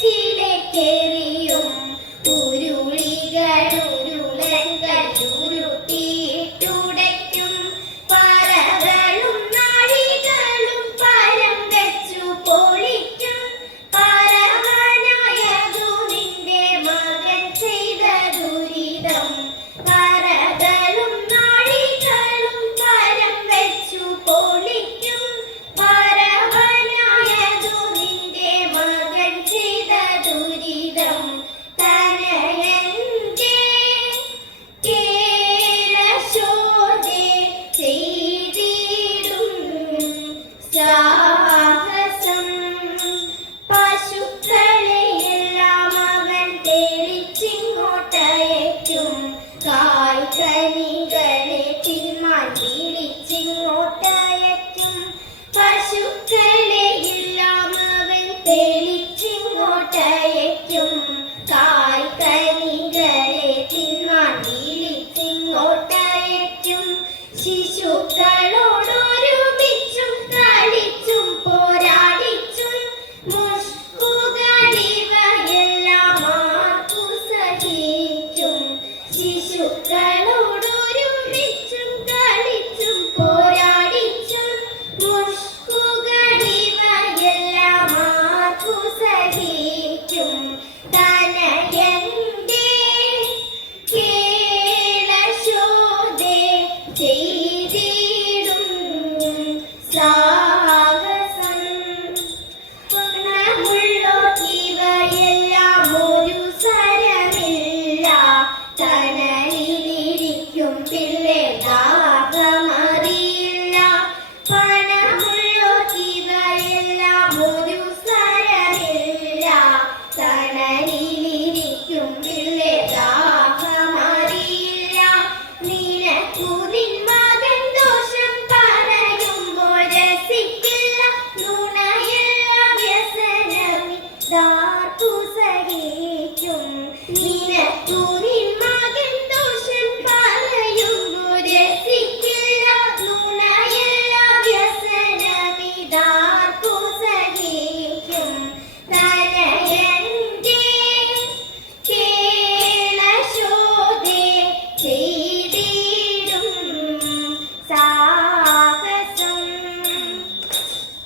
ചിടക്കേറിയും ഉരുളികൾ ഉരുളൻ കല്ലൂർ 있어. to